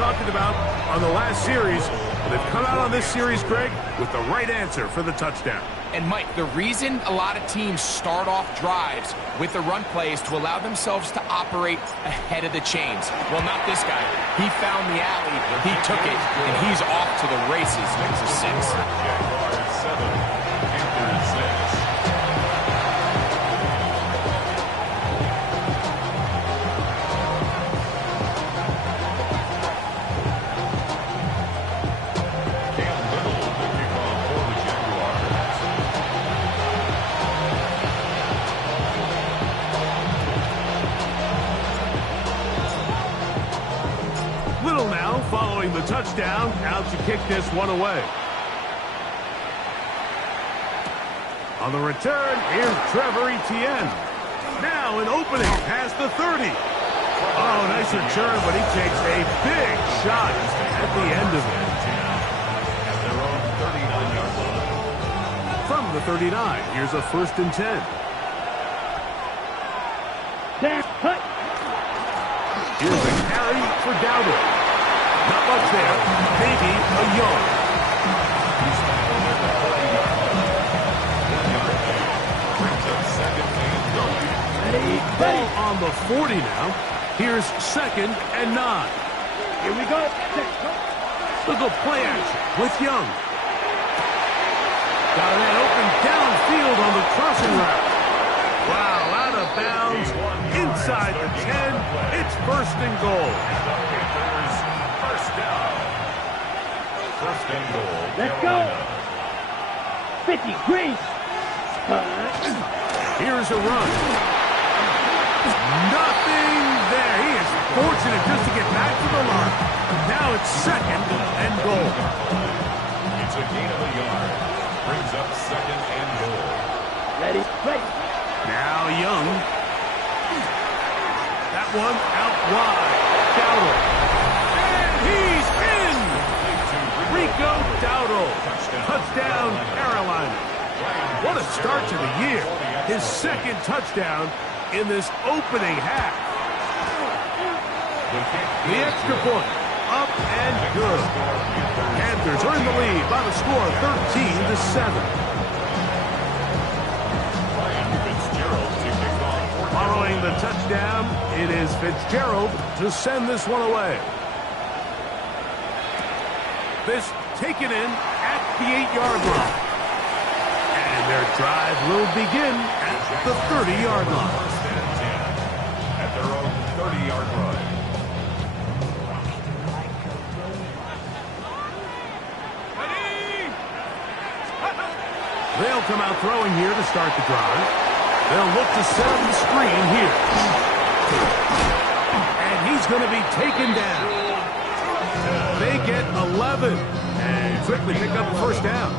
talking about on the last series. They've come out on this series, Greg, with the right answer for the touchdown. And, Mike, the reason a lot of teams start off drives with the run play is to allow themselves to operate ahead of the chains. Well, not this guy. He found the alley, he took it, and he's off to the races for 6. Jaguars 7, Panthers 6. Following the touchdown, out to kick this one away. On the return, here's Trevor Etienne. Now an opening past the 30. Oh, nice return, but he takes a big shot at the end of it. At their own 39-yard line. From the 39, here's a 1st and 10. Here's a carry for Dowdle. Not much there. Maybe a yard. Ball on the 40 now. Here's 2nd and 9. Here we go. Look at play action with Young. Got that open downfield on the crossing route. Wow, out of bounds. Inside the 10. It's 1st and goal. First and goal. Let's go. 50 Green. Here's a run. Nothing there. He is fortunate just to get back to the line. Now it's 2nd and goal. It's a gain of a yard. Brings up 2nd and goal. Ready. Now Young. That one out wide. Dowdle. He's in! Rico Dowdle. Touchdown, Carolina. What a start to the year. His 2nd touchdown in this opening half. The extra point. Up and good. Panthers are in the lead by the score of 13-7. Following the touchdown, it is Fitzgerald to send this one away. This taken in at the 8-yard line. And their drive will begin at the 30-yard line. First and 10 at their own 30-yard line. They'll come out throwing here to start the drive. They'll look to set up the screen here. And he's going to be taken down. They get 11 and quickly pick up the 1st down.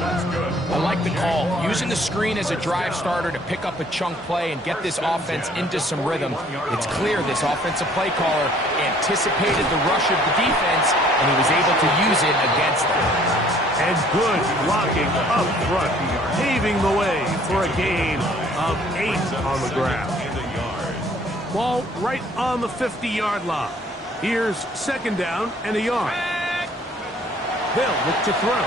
That's good. I like the call. Using the screen as a drive starter to pick up a chunk play and get this offense into some rhythm. It's clear this offensive play caller anticipated the rush of the defense, and he was able to use it against them. And good blocking up front, paving the way for a gain of 8 on the ground. Ball right on the 50-yard line. Here's 2nd down and a yard. They'll look to throw.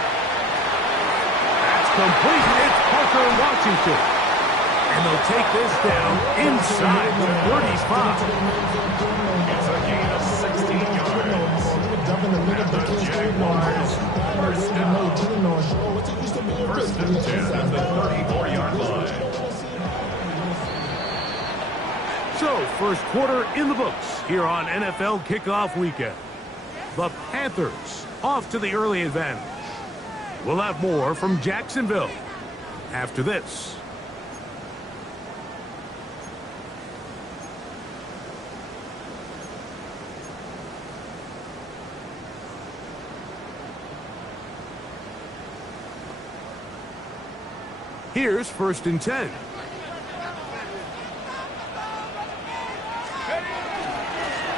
That's complete. It's Parker Washington. And they'll take this down inside the 35. It's a gain of 16 yards. And the Jaguars first down. First and 10 at the 34-yard line. So, first quarter in the books here on NFL Kickoff Weekend. The Panthers off to the early advantage. We'll have more from Jacksonville after this. Here's 1st and 10.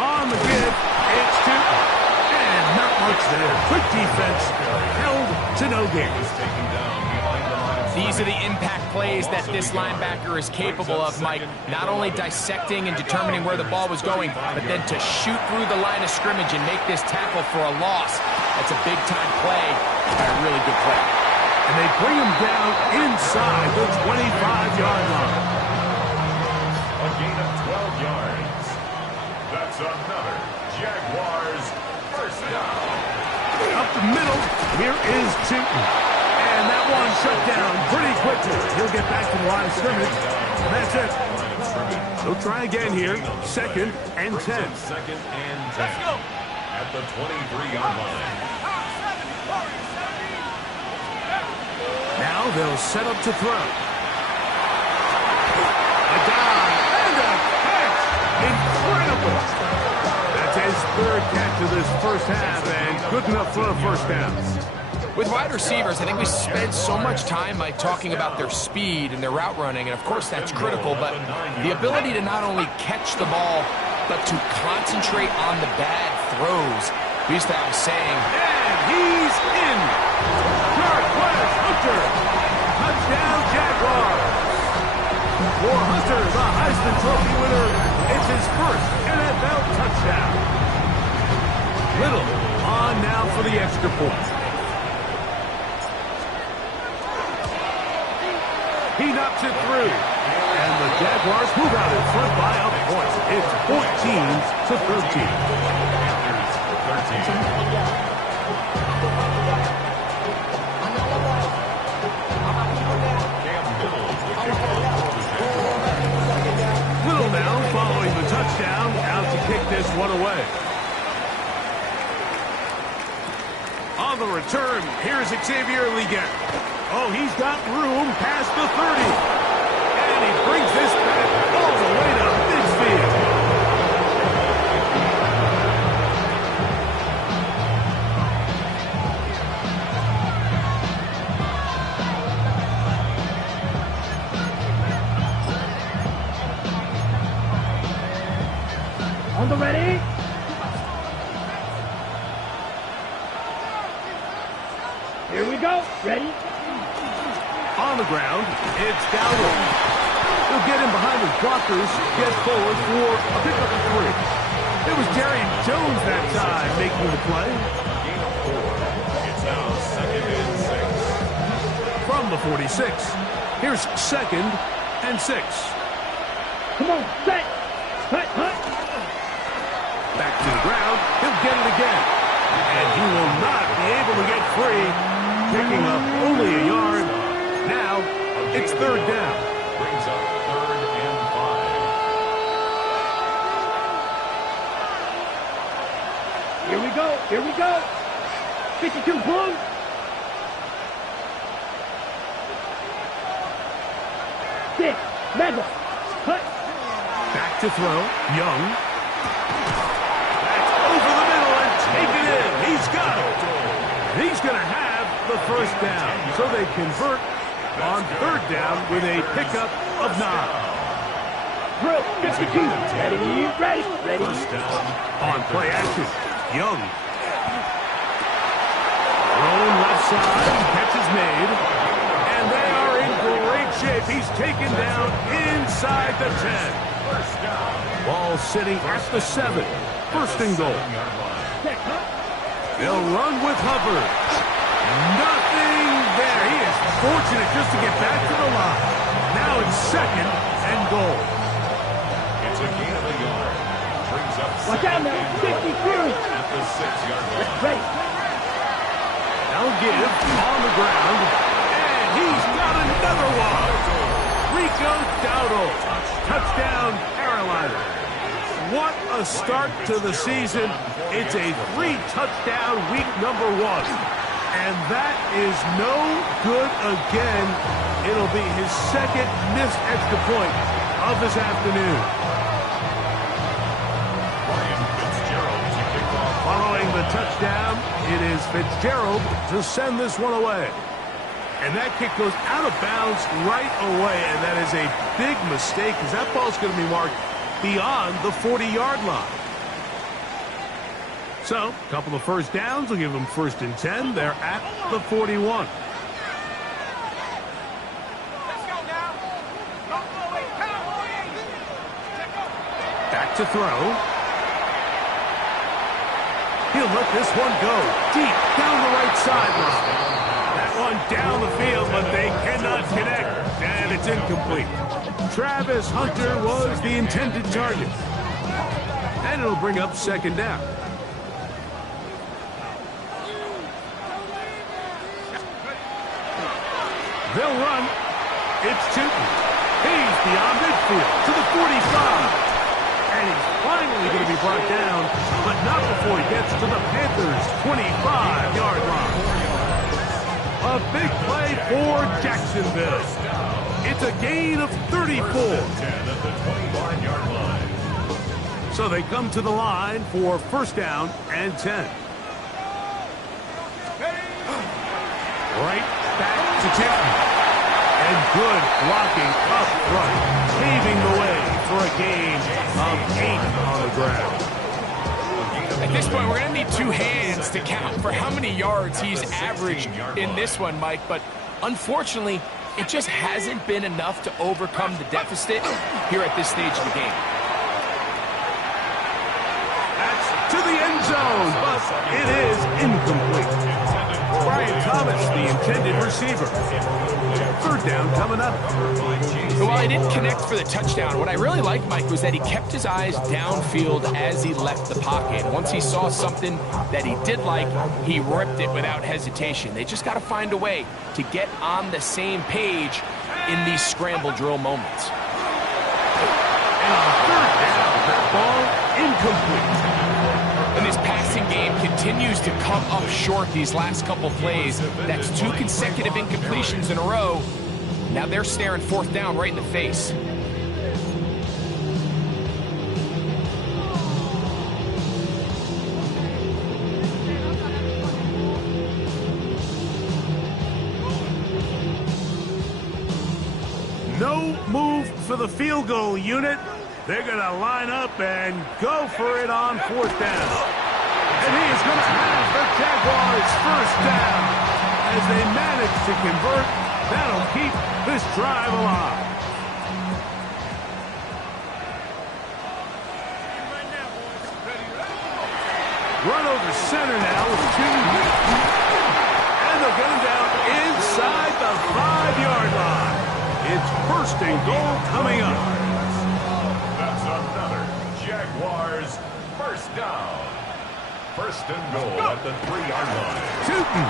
On the give, it's 2. And not much there. Quick defense held to no gain. Taken down behind the line of These are the impact plays that this linebacker is capable of, Mike. Not only dissecting and determining where the ball was going, but then to shoot through the line of scrimmage and make this tackle for a loss. That's a big-time play and a really good play. And they bring him down inside the 25-yard line. A gain of 12 yards. That's another Jaguars first down. Up the middle, here is Chewton. And that one shut down pretty quickly. He'll get back to the line of scrimmage. And that's it. They'll try again here. 2nd and 10. 2nd and 10. Let's go. At the 23-yard line. Now they'll set up to throw. A dive and a catch. Incredible. That's his 3rd catch of this first half and good enough for a first down. With wide receivers, I think we spend so much time like talking about their speed and their route running, and of course that's critical, but the ability to not only catch the ball, but to concentrate on the bad throws. We used to have a saying, and he's in. Jarquez Hunter. Touchdown, Jaguars. For Hunter, the Heisman Trophy winner, it's his first NFL touchdown. Little on now for the extra point. He knocks it through. And the Jaguars move out in front by a point. It's 14-13. Little now following the touchdown, out to kick this one away. On the return, here's Xavier Legette. Oh, he's got room past the 30. And he brings this back all the way to midfield. On the ready. Here we go. Ready? On the ground, it's Dowdle. He'll get in behind his blockers, get forward for a pickup of 3. It was Darian Jones that time making the play. Gain of 4. It's now 2nd and 6. From the 46, here's 2nd and 6. Come on, set. Hut, hut. Back to the ground, he'll get it again. And he will not be able to get free, picking up only a yard. Now, it's 3rd down. Brings up 3rd and 5. Here we go. Here we go. 52 blue. Six. Mega. Hut. Back to throw. Young. That's over the middle and taken in. He's got it. He's going to have the first down. So they convert on 3rd down with a pickup of 9. Drill. 52. Ready. Ready. Ready. First down. On play action. Young. Thrown left side. Catch is made. And they are in great shape. He's taken down inside the 10. First down. Ball sitting at the 7. 1st and goal. They'll run with Hubbard. Nothing there. He is fortunate just to get back to the line. Now it's 2nd and goal. It's a gain of a yard. Brings up Watch out now. 53. at the 6-yard line. Ready. They'll give on the ground. And he's got another one. Rico Dowdle. Touchdown, Carolina. What a start to the season. It's a 3-touchdown week number 1. And that is no good again. It'll be his 2nd missed extra point of this afternoon. Ryan Fitzgerald to kick off. Following the touchdown, it is Fitzgerald to send this one away. And that kick goes out of bounds right away, and that is a big mistake because that ball's going to be marked beyond the 40-yard line. So, a couple of first downs will give them 1st and 10. They're at the 41. to throw. He'll let this one go deep down the right sideline. That one down the field, but they cannot connect, and it's incomplete. Travis Hunter was the intended target. And it'll bring up second down. They'll run. It's Tootin. He's beyond midfield to the 45. And he's finally going to be brought down, but not before he gets to the Panthers' 25-yard line. A big play for Jacksonville. It's a gain of 34. So they come to the line for first down and 10. Right back to Tootin. And good blocking up front, paving the way for a gain of 8 on the ground. At this point, we're going to need 2 hands to count for how many yards he's averaged in this one, Mike. But unfortunately, it just hasn't been enough to overcome the deficit here at this stage of the game. That's to the end zone, but it is incomplete. Brian Thomas, the intended receiver. Third down coming up. Well, he didn't connect for the touchdown. What I really liked, Mike, was that he kept his eyes downfield as he left the pocket. Once he saw something that he did like, he ripped it without hesitation. They just got to find a way to get on the same page in these scramble drill moments. And on third down, that ball incomplete. And this passing game continues to come up short these last couple plays. That's 2 consecutive incompletions in a row. Now they're staring fourth down right in the face. No move for the field goal unit. They're going to line up and go for it on fourth down. And he is going to have the Jaguars first down. As they manage to convert, that'll keep this drive alive. Run over center now with 2. And they'll get him down inside the 5-yard line. It's first and goal coming up. That's another Jaguars first down. First and goal at the 3-yard line. Tootin.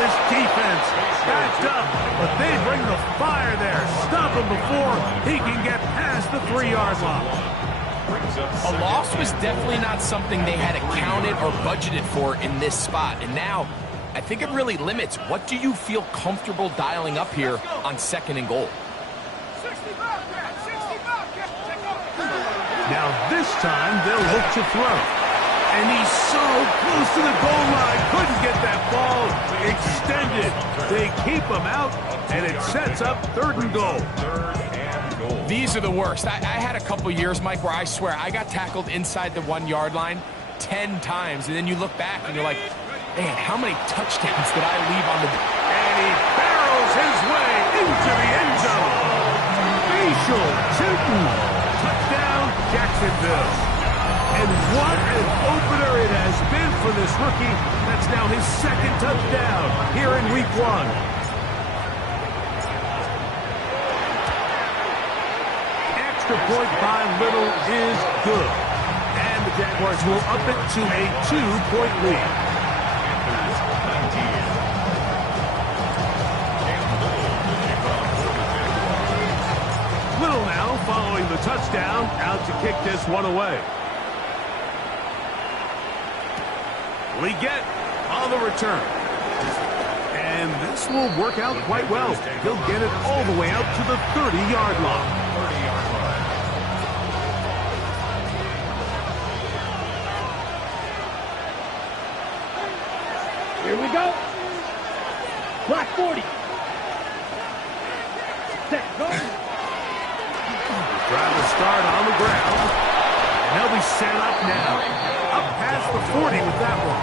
This defense backed up, but they bring the fire there. Stop him before he can get past the 3-yard line. A loss was definitely not something they had accounted or budgeted for in this spot. And now, I think it really limits what do you feel comfortable dialing up here on second and goal. Now this time they'll look to throw. And he's so close to the goal line, couldn't get that ball extended. They keep him out, and it sets up third and goal. These are the worst. I had a couple years, Mike, where I swear I got tackled inside the 1-yard line 10 times, and then you look back and you're like, man, how many touchdowns did I leave on the... And he barrels his way into the end zone. Facial Tootin. Touchdown, Jacksonville. And what an opener it has been for this rookie. That's now his second touchdown here in week 1. Extra point by Little is good. And the Jaguars will up it to a 2-point lead. Little now following the touchdown, out to kick this one away. Leggett on the return. And this will work out quite well. He'll get it all the way out to the 30-yard line. Here we go. Clock 40. Set, go. Drive will start on the ground. And they'll be set up now. Up past the 40 with that one.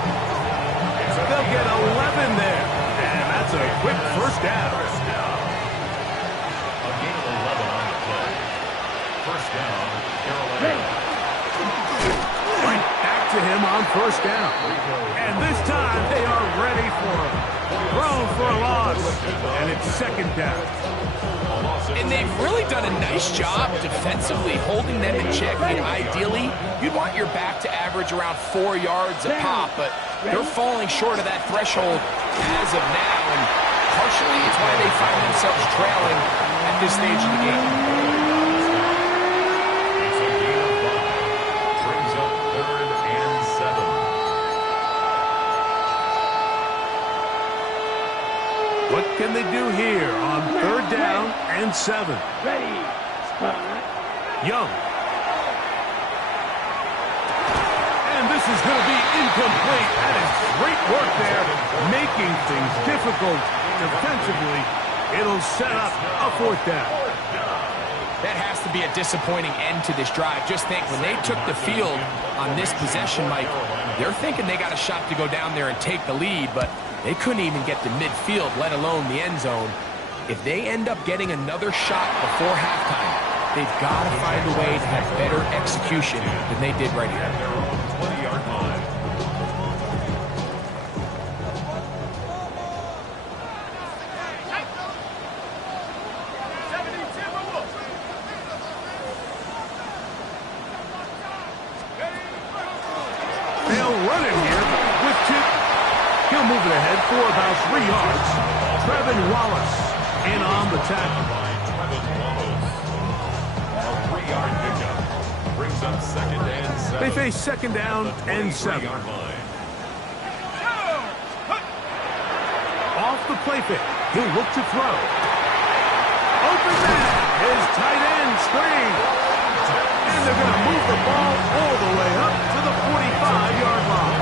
They'll get 11 there. And that's a quick first down. A gain of 11 on the play. First down. Right back to him on first down. And this time they are ready for him. Thrown for a loss. And it's second down. And they've really done a nice job defensively holding them in check. And ideally, you'd want your back to average around 4 yards a pop, but they're falling short of that threshold as of now. And partially, it's why they find themselves trailing at this stage of the game. It's a gain of 5. Brings up 3rd and 7. What can they do here on 3rd down and 7? Ready. Young. And this is going to be incomplete. That is great work there, making things difficult defensively. It'll set up a 4th down. That has to be a disappointing end to this drive. Just think, when they took the field on this possession, Mike, they're thinking they got a shot to go down there and take the lead, but they couldn't even get to midfield, let alone the end zone. If they end up getting another shot before halftime, they've got to find a way to have better execution than they did right here. 20-yard line. They'll run it here with 2. He'll move it ahead for about 3 yards. Trevin Wallace in on the tackle. Trevin Wallace. A 3-yard pickup. Brings up 2nd and 7. They face 2nd down and 7. Off the play fake. He'll look to throw. Open man. His tight end screen. And they're going to move the ball all the way up to the 45-yard line.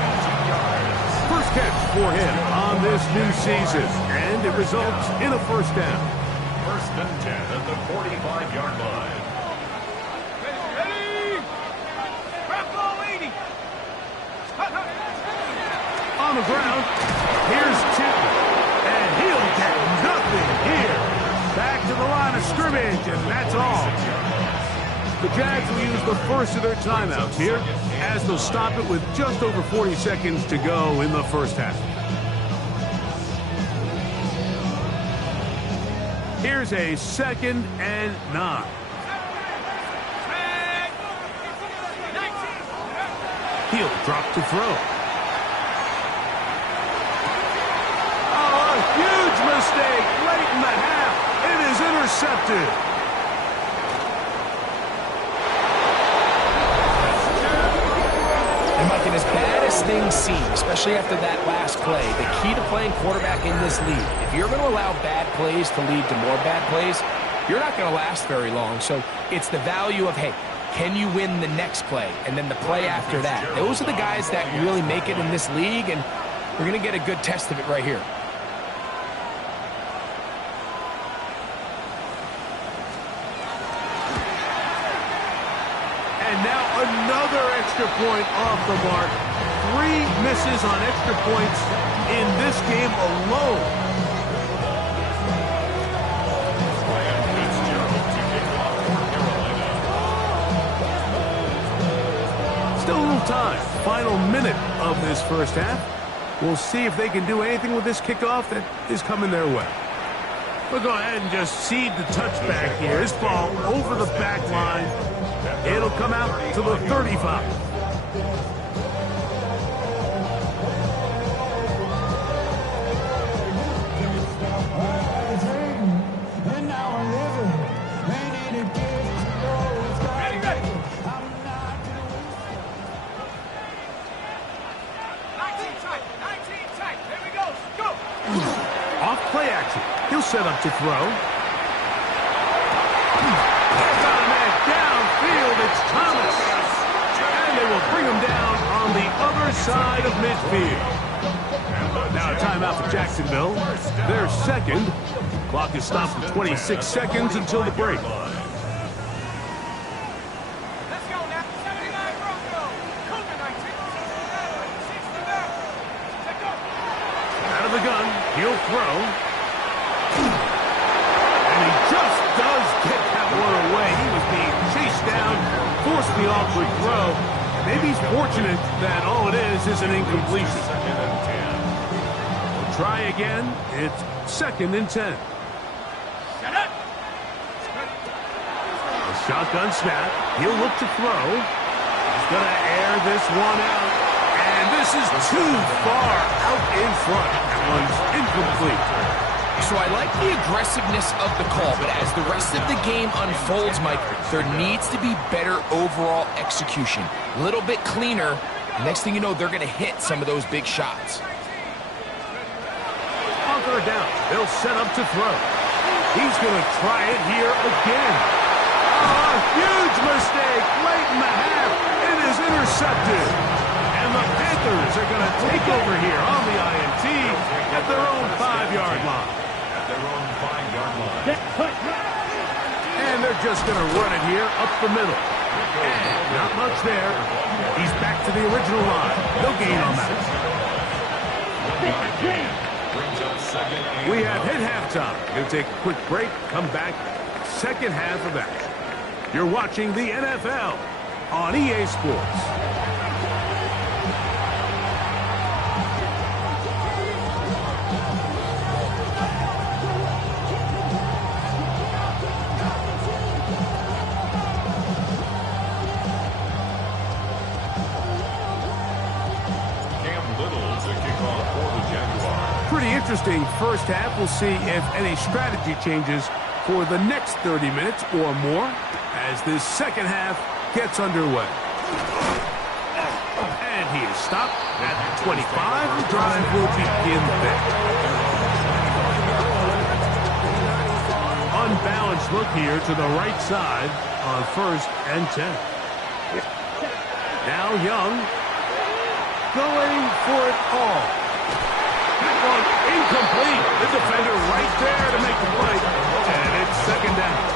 First catch for him on this new season. And it results in a 1st down. 1st and 10 at the 45-yard line. On the ground, here's Chipman, and he'll get nothing here. Back to the line of scrimmage, and that's all. The Jags will use the first of their timeouts here, as they'll stop it with just over 40 seconds to go in the first half. Here's a 2nd and 9. He'll drop to throw. Huge mistake late in the half. It is intercepted. And Mike, as bad as things seem, especially after that last play, the key to playing quarterback in this league, if you're going to allow bad plays to lead to more bad plays, you're not going to last very long. So it's the value of, hey, can you win the next play? And then the play after that. Those are the guys that really make it in this league, and we're going to get a good test of it right here. And now another extra point off the mark. 3 misses on extra points in this game alone. Still a little time. Final minute of this first half. We'll see if they can do anything with this kickoff that is coming their way. We'll go ahead and just seed the touchback here. This ball over the back line. It'll come out to the 35. Off play action. He'll set up to throw. Got a man downfield. It's Thomas. And they will bring him down on the other side of midfield. Now a timeout for Jacksonville. Their second. Clock is stopped for 26 seconds until the break. The gun, he'll throw. And he just does get that one away. He was being chased down for the awkward throw. Maybe he's fortunate that all it is an incompletion. We'll try again. It's 2nd and 10. A shotgun snap. He'll look to throw. He's going to air this one out. And this is too far out in front. That one's incomplete. So I like the aggressiveness of the call, but as the rest of the game unfolds, Mike, there needs to be better overall execution. A little bit cleaner. Next thing you know, they're going to hit some of those big shots. On 3rd down, they'll set up to throw. He's going to try it here again. Oh, huge mistake late in the half. It is intercepted. And the Panthers are going to take over here on the INT at their own 5-yard line. And they're just going to run it here up the middle. And not much there. He's back to the original line. No gain on that. We have hit halftime. We'll take a quick break, come back, 2nd half of action. You're watching the NFL on EA Sports. Pretty interesting first half. We'll see if any strategy changes for the next 30 minutes or more as this 2nd half gets underway. And he is stopped at the 25. The drive will begin there. Unbalanced look here to the right side on 1st and 10. Now Young going for it all. That one incomplete. The defender right there to make the play. And it's 2nd down.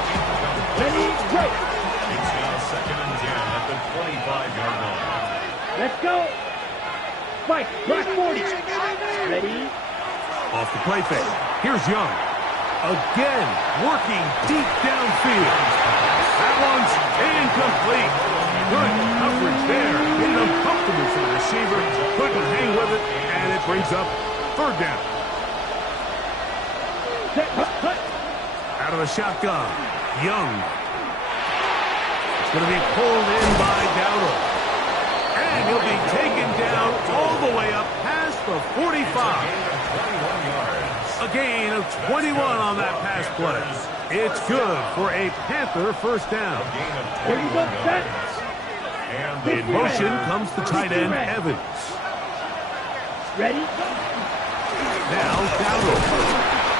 Ready, break. It's now 2nd and 10 at the 25-yard line. Let's go. Fight. Rock 40. Ready. Off the play fake. Here's Young. Again, working deep downfield. That one's incomplete. Good coverage there. Getting uncomfortable for the receiver. Couldn't hang with it. And it brings up 3rd down. Out of the shotgun. Young. It's going to be pulled in by Dowdle. And he'll be taken down all the way up past the 45. A gain of 21 on that pass play. It's good for a Panther 1st down. Here you go, set. In motion comes the tight end, Evans. Ready. Now Dowdle.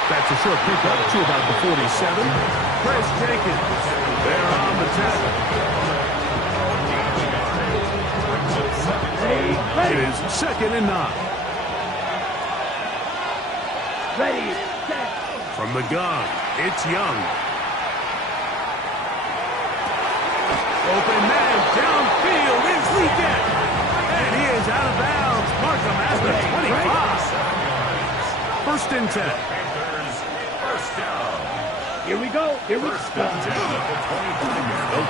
That's a short pickup to about the 47. Chris Jenkins. They're on the tackle. It is 2nd and 9. Ready, set. From the gun, it's Young. Open man downfield is Leggett. And he is out of bounds. Mark him at the 25. 1st and 10. Here we go. Here we go. They'll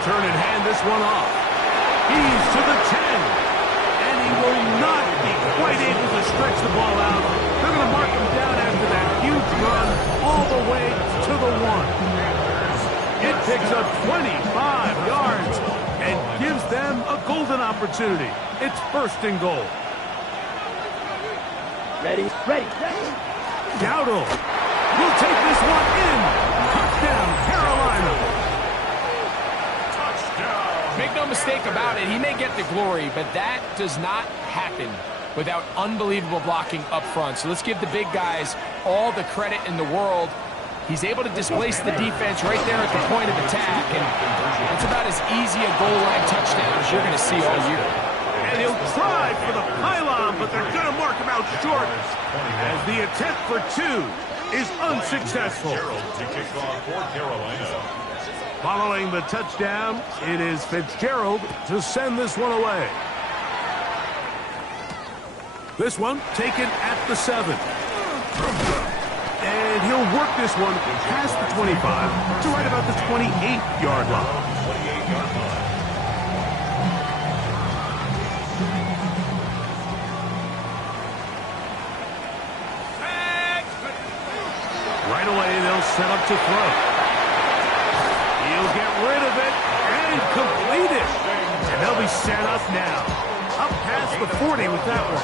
turn and hand this one off. He's to the 10. And he will not be quite able to stretch the ball out. They're going to mark him down after that huge run all the way to the 1. It picks up 25 yards and gives them a golden opportunity. It's 1st and goal. Ready, ready. Dowdle will take this one in. Touchdown, Carolina. Touchdown. Make no mistake about it, he may get the glory, but that does not happen without unbelievable blocking up front. So let's give the big guys all the credit in the world. He's able to displace the defense right there at the point of attack, and it's about as easy a goal line touchdown as you're going to see all year. And he'll try for the pylon, but they're going to mark him out short as the attempt for 2 is unsuccessful. To kick off for Carolina. Following the touchdown, it is Fitzgerald to send this one away. This one taken at the 7. And he'll work this one past the 25 to right about the 28-yard line. set up to throw. He'll get rid of it and complete it. And they'll be set up now. Up past the 40 with that one.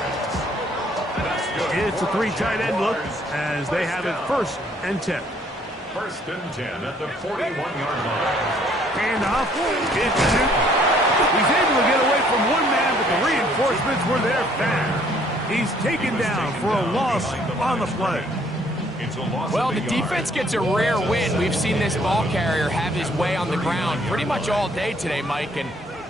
It's a 3 tight end look as they have it 1st and 10. 1st and 10 at the 41-yard line. Handoff. It's Newton. He's able to get away from one man, but the reinforcements were there fast. He's taken down for a loss on the play. Well, the defense gets a rare win. We've seen this ball carrier have his way on the ground pretty much all day today, Mike, and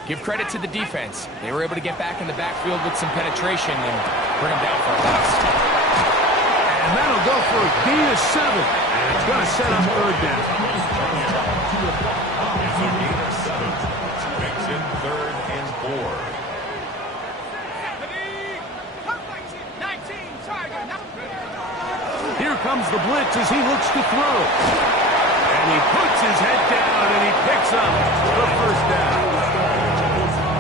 give credit to the defense. They were able to get back in the backfield with some penetration and bring him down for a loss. And that'll go for a gain of 7. And it's going to set up 3rd down. It's a gain of 7. Makes it 3rd and 4. Here comes the blitz as he looks to throw. And he puts his head down and he picks up the 1st down.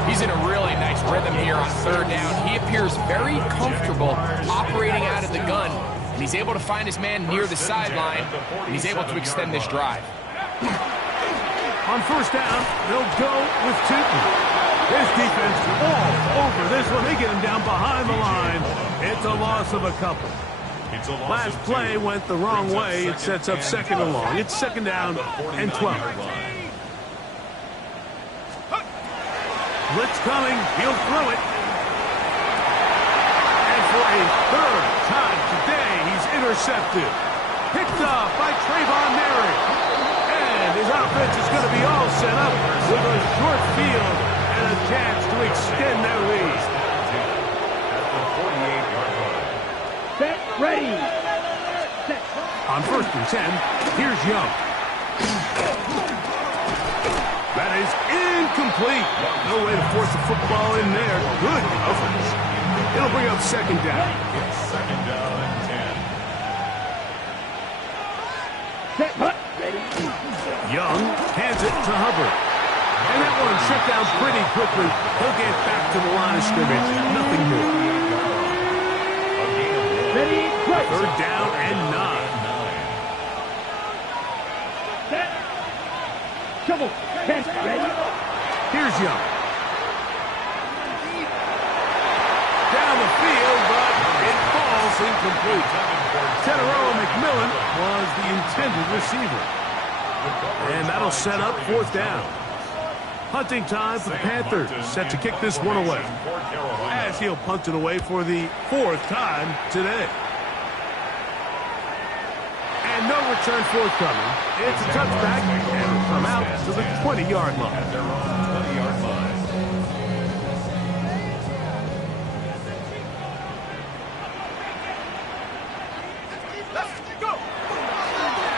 He's in a really nice rhythm here on 3rd down. He appears very comfortable operating out of the gun, and he's able to find his man near the sideline, and he's able to extend this drive. On 1st down, they'll go with Tootin. His defense all over this one. They get him down behind the line. It's a loss of a couple. Last play went the wrong way. It sets up 2nd and long. It's 2nd down and 12. Blitz coming. He'll throw it. And for a 3rd time today, he's intercepted. Picked off by Trayvon Merrick. And his offense is going to be all set up with a short field and a chance to extend their lead. Set, ready. Set. On 1st and 10, here's Young. That is incomplete. No way to force the football in there. Good coverage. It'll bring up 2nd down. It's 2nd down and 10. Set, hut, ready. Young hands it to Hubbard. And that one shut down pretty quickly. He'll get back to the line of scrimmage. Nothing new. Ready, go. 3rd down and 9. Set. Shovel. Test, ready. Here's Young. Down the field, but it falls incomplete. Teteroa McMillan was the intended receiver. And that'll set up 4th down. Punting time for the Panthers, set to kick this one away. As he'll punt it away for the 4th time today. And no return forthcoming. It's a touchback, and it'll come out to the 20-yard line. At their own 20-yard line.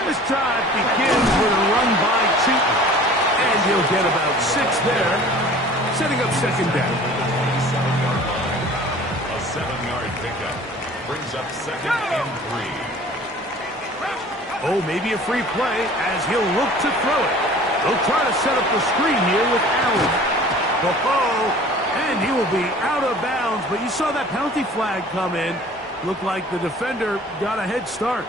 This drive begins with a run by Cheaton. And he'll get about 6 there, setting up 2nd down. A 7-yard pickup brings up 2nd and 3. Oh, maybe a free play as he'll look to throw it. They'll try to set up the screen here with Allen. And he will be out of bounds, but you saw that penalty flag come in. Looked like the defender got a head start.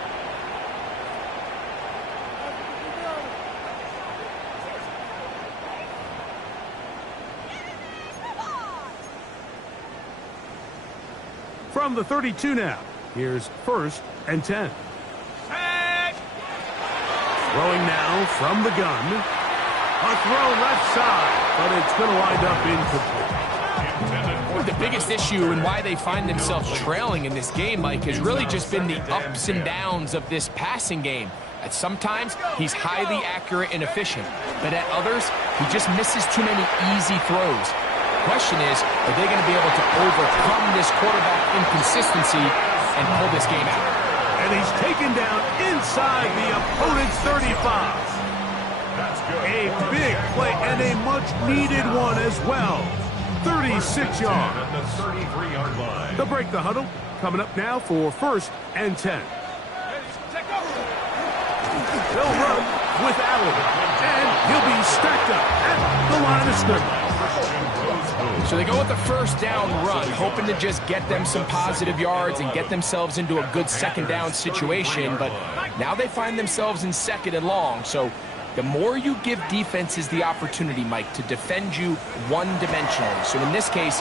From the 32 now, here's 1st and 10. Throwing now from the gun. A throw left side, but it's going to wind up incomplete. The biggest issue and why they find themselves trailing in this game, Mike, has really just been the ups and downs of this passing game. At sometimes, he's highly accurate and efficient, but at others, he just misses too many easy throws. The question is, are they going to be able to overcome this quarterback inconsistency and pull this game out? And he's taken down inside the opponent's 35. A big play and a much-needed one as well. 36 yards. At the 33-yard line. They'll break the huddle. Coming up now for 1st and 10. They'll run with Allen. And he'll be stacked up at the line of scrimmage. So they go with the first down run, hoping to just get them some positive yards and get themselves into a good second down situation, but now they find themselves in second and long. So the more you give defenses the opportunity, Mike, to defend you one-dimensionally. So in this case,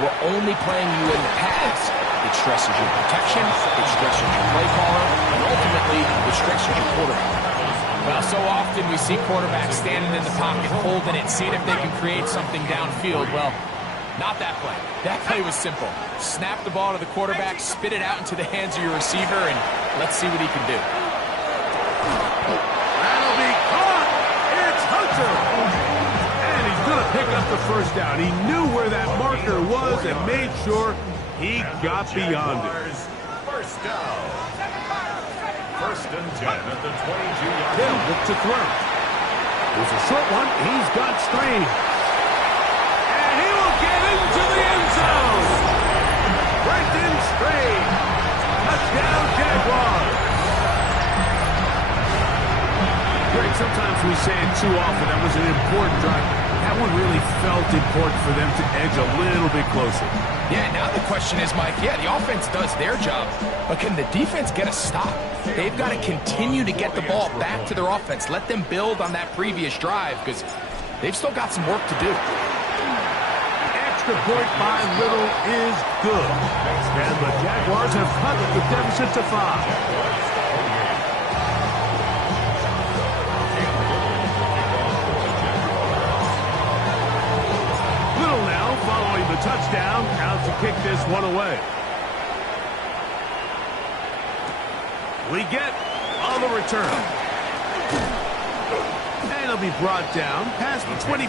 we're only playing you in the pass. It stresses your protection, it stresses your play caller, and ultimately, it stresses your quarterback. Well, so often we see quarterbacks standing in the pocket, holding it, seeing if they can create something downfield. Well, not that play. That play was simple. Snap the ball to the quarterback, spit it out into the hands of your receiver, and let's see what he can do. That'll be caught. It's Hunter. And he's going to pick up the first down. He knew where that marker was and made sure he got beyond it. First down. First and 10 at the 22-yard line. He'll look to throw. There's a short one. He's got Strange. And he will get into the end zone. Brenton Strange. Touchdown, Jaguars. Greg, sometimes we say it too often. That was an important drive. That one really felt important for them to edge a little bit closer. Yeah, now the question is, Mike, yeah, the offense does their job, but can the defense get a stop? They've got to continue to get the ball back to their offense. Let them build on that previous drive because they've still got some work to do. Extra point by Little is good. And the Jaguars have cut the deficit to 5. Following the touchdown, out to kick this one away. We get on the return. And he'll be brought down past the 25.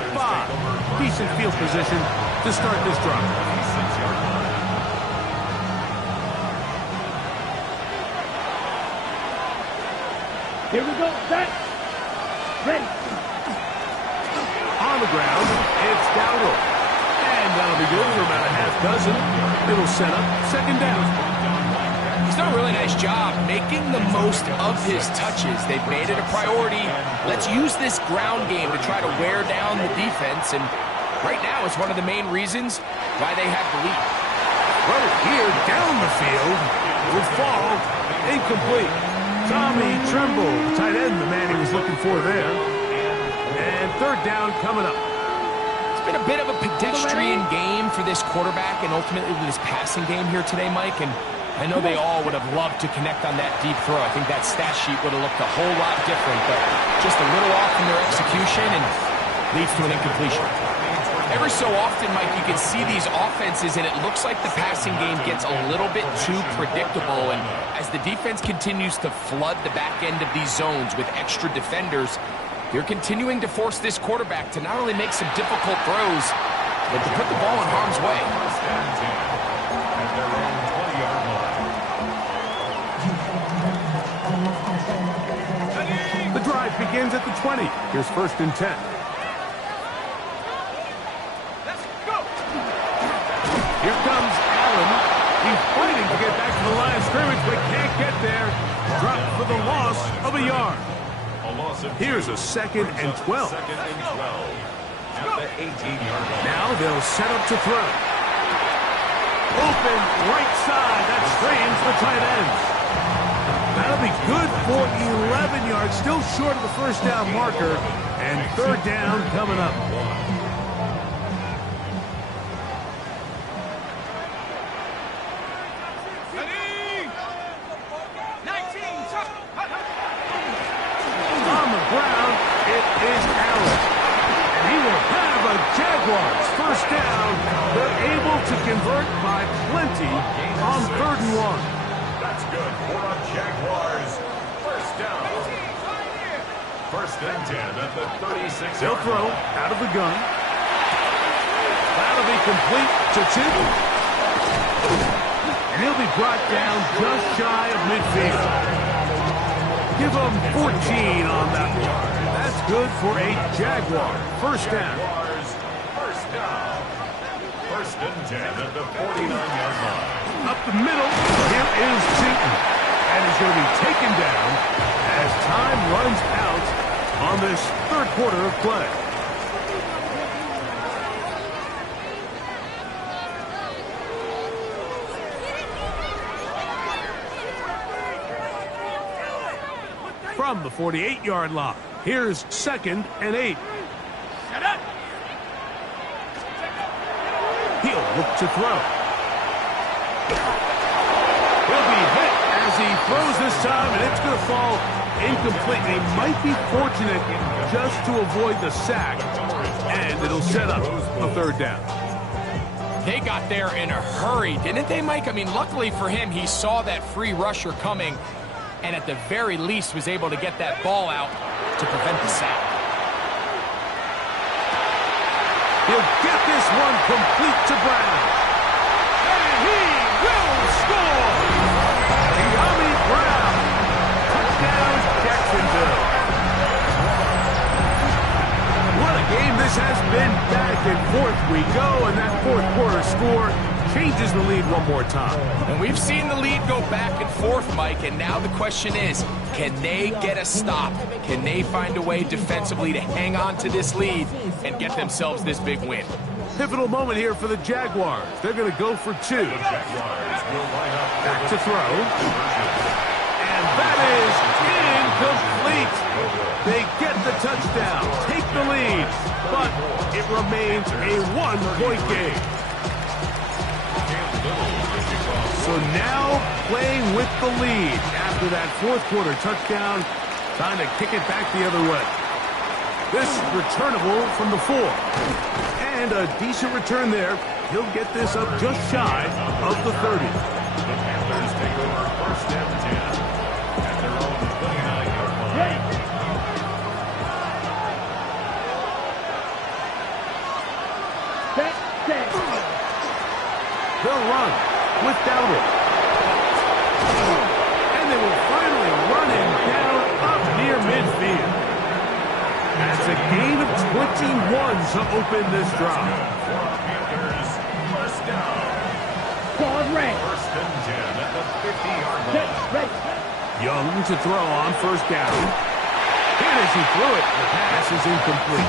Decent field position to start this drive. Here we go, set, ready. On the ground, it's Dowdle. And that'll be good for about a half dozen. It'll set up second down. He's done a really nice job making the most of his touches. They've made it a priority. Let's use this ground game to try to wear down the defense. And right now, it's one of the main reasons why they have the lead. Well, here, down the field, will fall incomplete. Tommy Tremble, the tight end, the man he was looking for there. And third down coming up. It's been a bit of a pedestrian game for this quarterback and ultimately this passing game here today, Mike. And I know they all would have loved to connect on that deep throw. I think that stat sheet would have looked a whole lot different, but just a little off in their execution and leads to an incompletion. Every so often, Mike, you can see these offenses, and it looks like the passing game gets a little bit too predictable. And as the defense continues to flood the back end of these zones with extra defenders, they're continuing to force this quarterback to not only make some difficult throws, but to put the ball in harm's way. The drive begins at the 20. Here's first and 10. Let's go! Here comes Allen. He's fighting to get back to the line of scrimmage, but can't get there. Dropped for the loss of a yard. Here's a second and 12. Second and 12 at the 18-yard line. Now they'll set up to throw. Open right side. That strains the tight ends. That'll be good for 11 yards. Still short of the first down marker. And third down coming up. Is Allen. And he will have a Jaguars first down. They're able to convert by plenty on 3rd and 1. That's good for a Jaguars first down. First and 10 at the 36. They'll throw out of the gun. That'll be complete to Tidwell. And he'll be brought down just shy of midfield. Give him 14 on that one. That's good for a Jaguar first down. First down. First and 10 at the 49-yard line. Up the middle, here is Cheaton. And he's going to be taken down as time runs out on this third quarter of play. from the 48-yard line. Here's 2nd and 8. He'll look to throw. He'll be hit as he throws this time, and it's going to fall incomplete. He might be fortunate just to avoid the sack, and it'll set up a 3rd down. They got there in a hurry, didn't they, Mike? I mean, luckily for him, he saw that free rusher coming, and at the very least was able to get that ball out to prevent the sack. He'll get this one complete to Brown. And he will score! De'Ami Brown. Touchdown, Jacksonville. What a game this has been. Back and forth we go, and that 4th quarter score changes the lead one more time. And we've seen the lead go back and forth, Mike, and now the question is, can they get a stop? Can they find a way defensively to hang on to this lead and get themselves this big win? Pivotal moment here for the Jaguars. They're going to go for 2. Back to throw. And that is incomplete. They get the touchdown, take the lead, but it remains a 1-point game. So now playing with the lead after that 4th quarter touchdown, trying to kick it back the other way. This returnable from the 4. And a decent return there. He'll get this up just shy of the 30. The Panthers take over 1st and 10 at their own 29-yard line. They'll run with Dowdle. And they will finally run him down up near midfield. That's a gain of 21 to open this drive. Panthers, 1st down. Ball red. 1st and 10 at the 50-yard line. Young to throw on 1st down. And as he threw it, the pass is incomplete.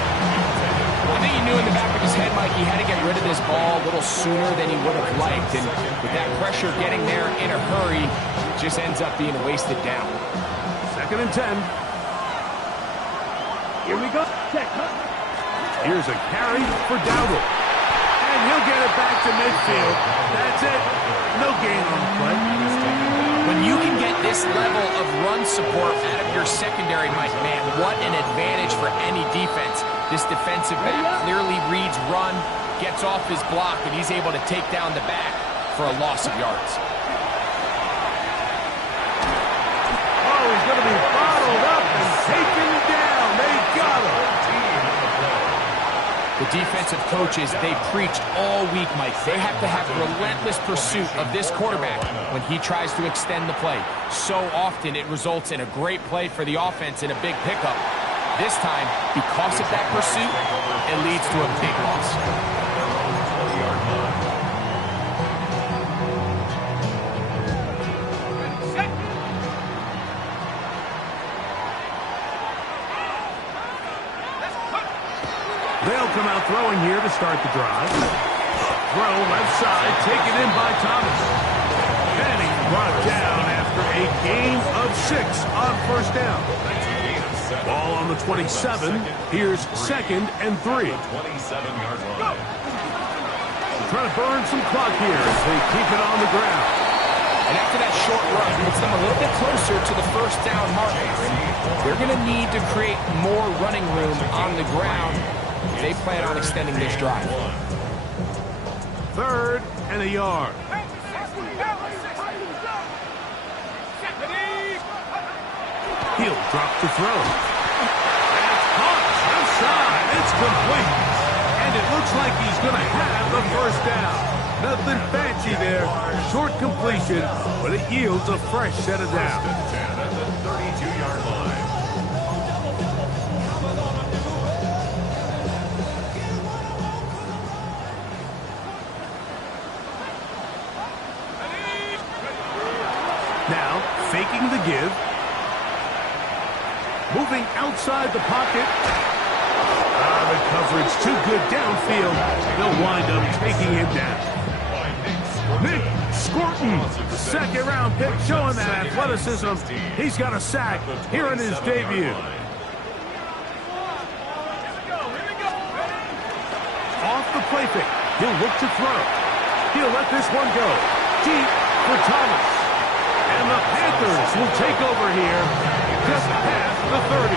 I think he knew in the back of his head, Mike, he had to get rid of this ball a little sooner than he would have liked. And with that pressure getting there in a hurry, it just ends up being a wasted down. 2nd and 10. Here we go. Here's a carry for Dowdle. And he'll get it back to midfield. That's it. No gain on the play. When you can get this level of run support out of your secondary, Mike, man, what an advantage for any defense. This defensive back clearly reads run, gets off his block, and he's able to take down the back for a loss of yards. Oh, he's going to be bottled up and taken down. They got him. The defensive coaches, they preached all week, Mike. They have to have relentless pursuit of this quarterback when he tries to extend the play. So often it results in a great play for the offense and a big pickup. This time, because of that pursuit, it leads to a big loss. They'll come out throwing here to start the drive. Throw left side, taken in by Thomas. And he's brought down after a gain of 6 on 1st down. Ball on the 27. Here's 2nd and 3. 27-yard line. Trying to burn some clock here as they keep it on the ground. And after that short run, puts them a little bit closer to the 1st down marker. They're going to need to create more running room on the ground if they plan on extending this drive. 3rd and a yard. He'll drop to throw. That's caught outside. It's complete. And it looks like he's going to have the 1st down. Nothing fancy there. Short completion, but it yields a fresh set of downs. 10 at the 32-yard line. Now, faking the give. Moving outside the pocket. The coverage too good downfield. They'll wind up taking him down. Nick Scorton, the second-round pick, showing that athleticism. He's got a sack here in his debut. Off the play fake, he'll look to throw. He'll let this one go deep for Thomas. And the Panthers will take over here just past the 30.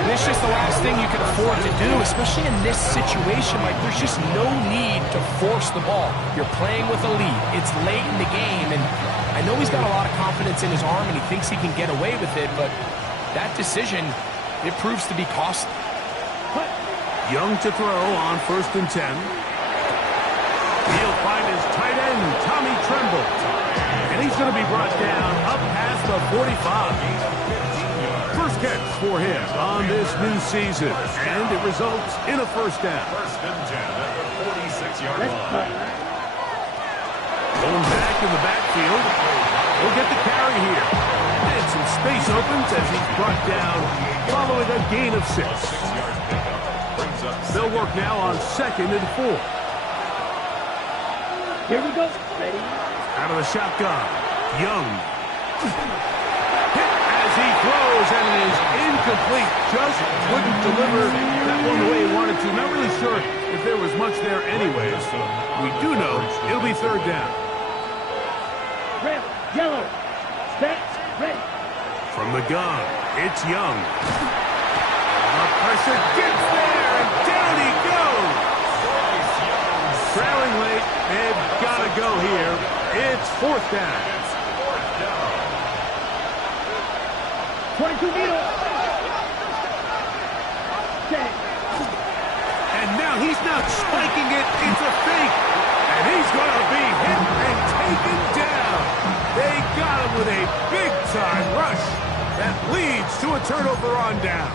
And it's just the last thing you can afford to do, especially in this situation. Like, there's just no need to force the ball. You're playing with a lead. It's late in the game, and I know he's got a lot of confidence in his arm, and he thinks he can get away with it, but that decision, it proves to be costly. Young to throw on 1st and 10. He'll find his tight end, Tommy Tremble. And he's going to be brought down up past the 45. First catch for him on this new season, and it results in a first down. 1st and 10 at the 46-yard line. Going back in the backfield, he'll get the carry here. And some space opens as he's brought down following a gain of 6. They'll work now on 2nd and 4. Here we go. Ready? Out of the shotgun, Young. Hit as he throws, and it is incomplete. Just couldn't deliver that one the way he wanted to. Not really sure if there was much there anyways. We do know it'll be 3rd down. Red, yellow, set, ready. From the gun, it's Young. The pressure gets there, and down he goes. Trailing late, they've got to go here. It's 4th down. 22 meters. Set. And now he's not spiking it. It's a fake. And he's going to be hit and taken down. They got him with a big-time rush that leads to a turnover on down.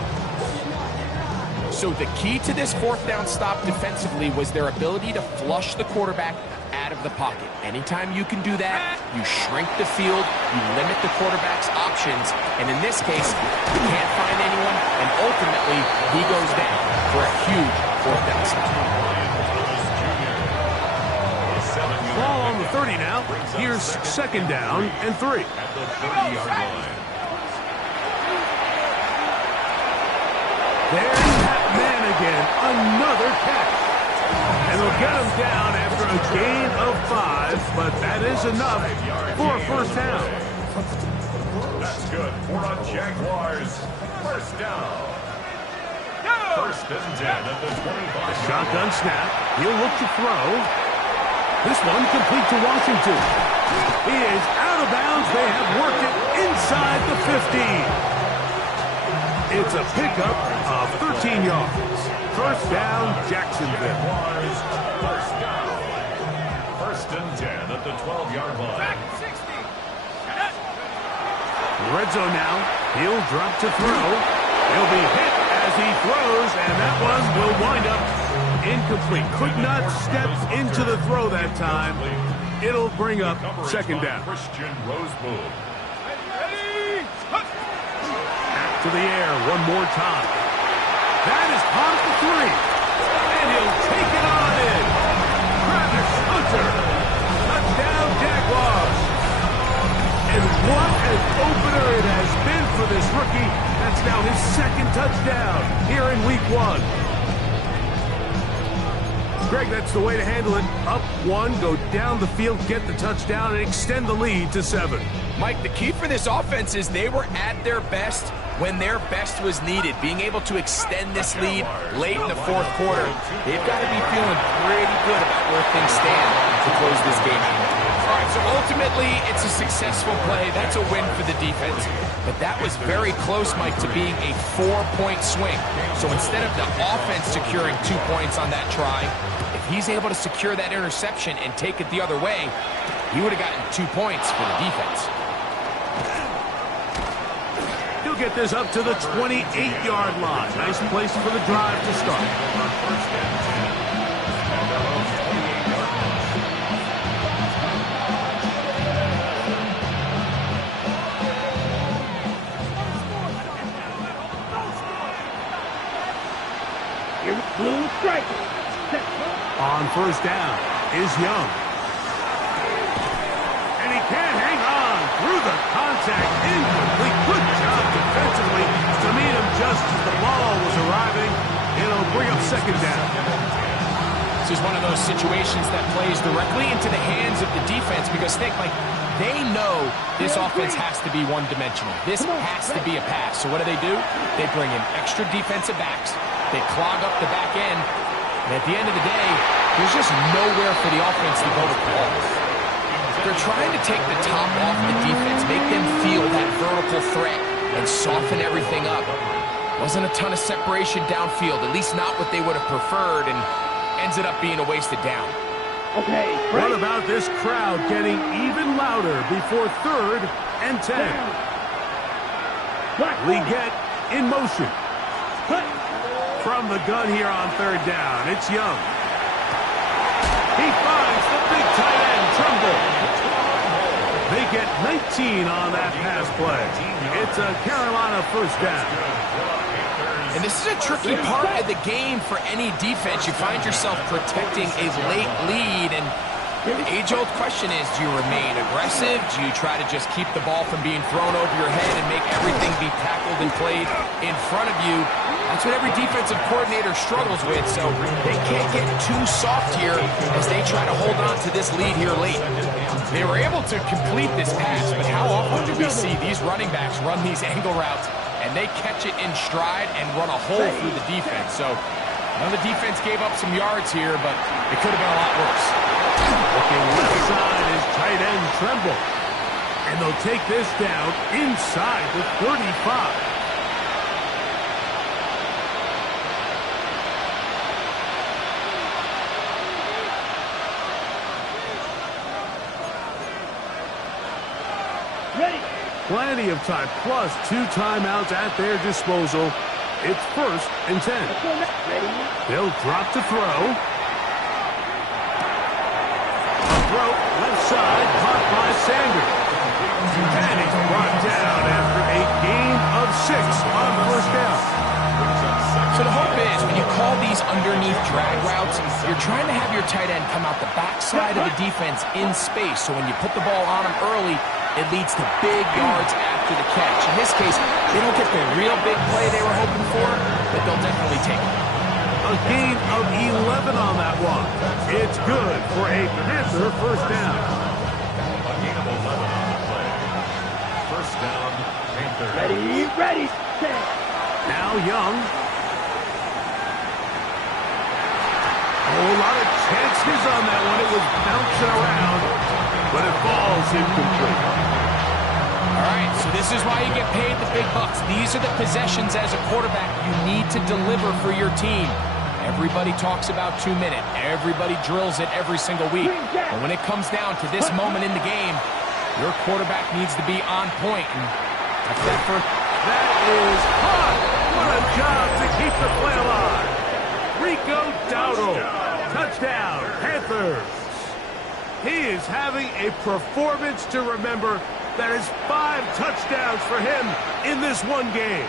So the key to this 4th down stop defensively was their ability to flush the quarterback out of the pocket. Anytime you can do that, you shrink the field, you limit the quarterback's options, and in this case, he can't find anyone, and ultimately, he goes down for a huge 4th down stop. Ball on the 30 now. Here's 2nd down and 3. At the 30-yard line. There's that man again. Another catch. And they'll get him down after a gain of 5, but that is enough for a 1st down. That's good for a Jaguars 1st down. 1st and 10 at the 25. Shotgun snap. He'll look to throw. This one complete to Washington. He is out of bounds. They have worked it inside the 15. It's a pickup of 13 yards. 1st down, Jacksonville. 1st down. 1st and 10 at the 12-yard line. Red zone now. He'll drop to throw. He'll be hit as he throws, and that one will wind up incomplete. Could not step into the throw that time. It'll bring up 2nd down. Christian Roseboom. To the air one more time. That is caught at the 3. And he'll take it on in. Travis Hunter. Touchdown, Jaguars. And what an opener it has been for this rookie. That's now his 2nd touchdown here in week 1. Greg, that's the way to handle it. Up 1, go down the field, get the touchdown, and extend the lead to 7. Mike, the key for this offense is they were at their best when their best was needed. Being able to extend this lead late in the 4th quarter, they've got to be feeling pretty good about where things stand to close this game out. All right, so ultimately, it's a successful play. That's a win for the defense. But that was very close, Mike, to being a 4-point swing. So instead of the offense securing 2 points on that try, if he's able to secure that interception and take it the other way, he would have gotten 2 points for the defense. He'll get this up to the 28-yard line. Nice place for the drive to start. Blue strike. On 1st down is Young. second down. This is one of those situations that plays directly into the hands of the defense because they know this offense has to be one-dimensional. This has to be a pass. So what do? They bring in extra defensive backs. They clog up the back end. And at the end of the day, there's just nowhere for the offense to go with the ball. They're trying to take the top off the defense, make them feel that vertical threat, and soften everything up. Wasn't a ton of separation downfield, at least not what they would have preferred, and ends it up being a wasted down. Okay. What about this crowd getting even louder before 3rd and 10? Leggett in motion. From the gun here on 3rd down, it's Young. He finds the big tight end, Trumbull. They get 19 on that pass play. It's a Carolina first down. And this is a tricky part of the game for any defense. You find yourself protecting a late lead, and the age-old question is, do you remain aggressive? Do you try to just keep the ball from being thrown over your head and make everything be tackled and played in front of you? That's what every defensive coordinator struggles with, so they can't get too soft here as they try to hold on to this lead here late. They were able to complete this pass, but how often do we see these running backs run these angle routes and they catch it in stride and run a hole through the defense? So I know the defense gave up some yards here, but it could have been a lot worse. Looking left side is tight end Tremble. And they'll take this down inside the 35. Plenty of time, plus 2 timeouts at their disposal. It's 1st and 10. They'll drop to throw. A throw, left side, caught by Sanders. And he's brought down after a gain of 6 on 1st down. So the hope is, when you call these underneath drag routes, you're trying to have your tight end come out the backside of the defense in space. So when you put the ball on him early, it leads to big yards after the catch. In this case, they don't get the real big play they were hoping for, but they'll definitely take it. A gain of 11 on that one. It's good for a Panther first down. A gain of 11 on the play. First down, Panthers. Ready, set. Now Young. A lot of chances on that one. It was bouncing around, but it falls incomplete. All right, so this is why you get paid the big bucks. These are the possessions as a quarterback you need to deliver for your team. Everybody talks about 2 minutes. Everybody drills it every single week. But when it comes down to this moment in the game, your quarterback needs to be on point. And that's that for... That is hot. What a job to keep the play alive. Rico Dowdle. Touchdown, Panthers. He is having a performance to remember. That is 5 touchdowns for him in this one game.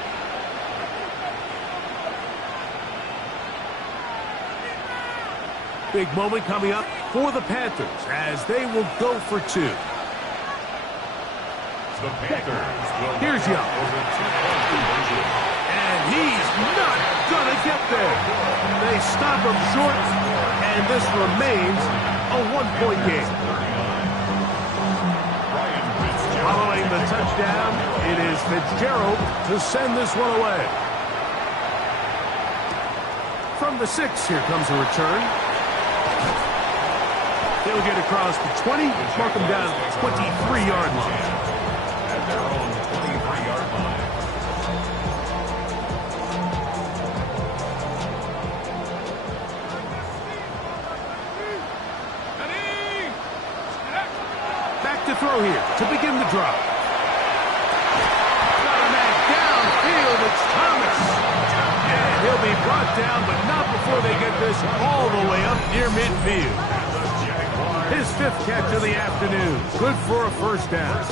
Big moment coming up for the Panthers as they will go for 2. The Panthers will Here's Young. And he's not going to get there. They stop him short, and this remains a 1-point game. Following the touchdown, it is Fitzgerald to send this one away. From the 6, here comes a return. They'll get across the 20, mark them down at the 23-yard line. At their own 23-yard line. Back to throw here to begin the drop. Got a man downfield, it's Thomas. And he'll be brought down, but not before they get this all the way up near midfield. His 5th catch of the afternoon. Good for a first down.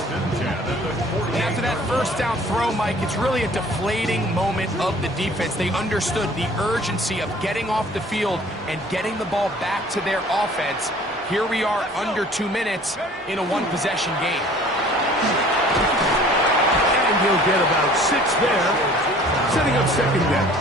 And after that first down throw, Mike, it's really a deflating moment of the defense. They understood the urgency of getting off the field and getting the ball back to their offense. Here we are under 2 minutes in a 1-possession game. And he'll get about 6 there, setting up second down.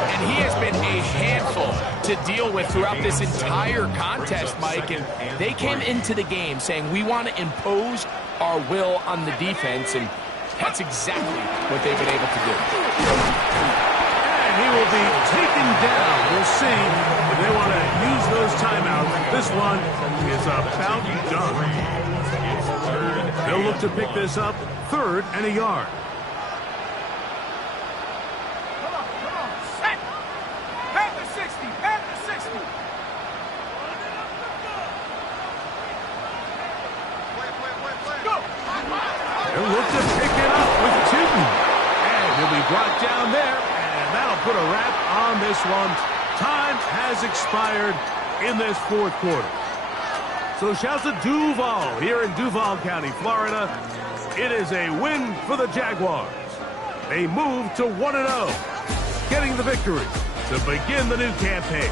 And he has been a handful to deal with throughout this entire contest, Mike. And they came into the game saying, we want to impose our will on the defense, and that's exactly what they've been able to do. And he will be taken down. We'll see if they want to use those timeouts. This one is about done. They'll look to pick this up, 3rd and a yard. They'll look to pick it up with Tootin. And he'll be brought down there, and that'll put a wrap on this one. Time has expired in this 4th quarter. So shouts to Duval here in Duval County, Florida. It is a win for the Jaguars. They move to 1-0, getting the victory to begin the new campaign.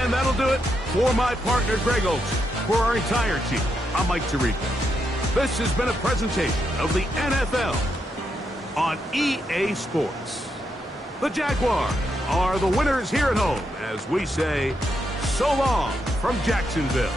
And that'll do it for my partner, Greg Olson. For our entire team, I'm Mike Tirico. This has been a presentation of the NFL on EA Sports. The Jaguars are the winners here at home as we say so long from Jacksonville.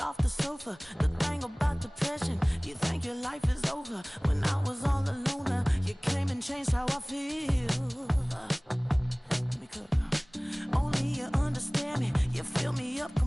Off the sofa, the thing about depression, you think your life is over. When I was all alone, you came and changed how I feel. Let me cook. Only you understand me, you fill me up.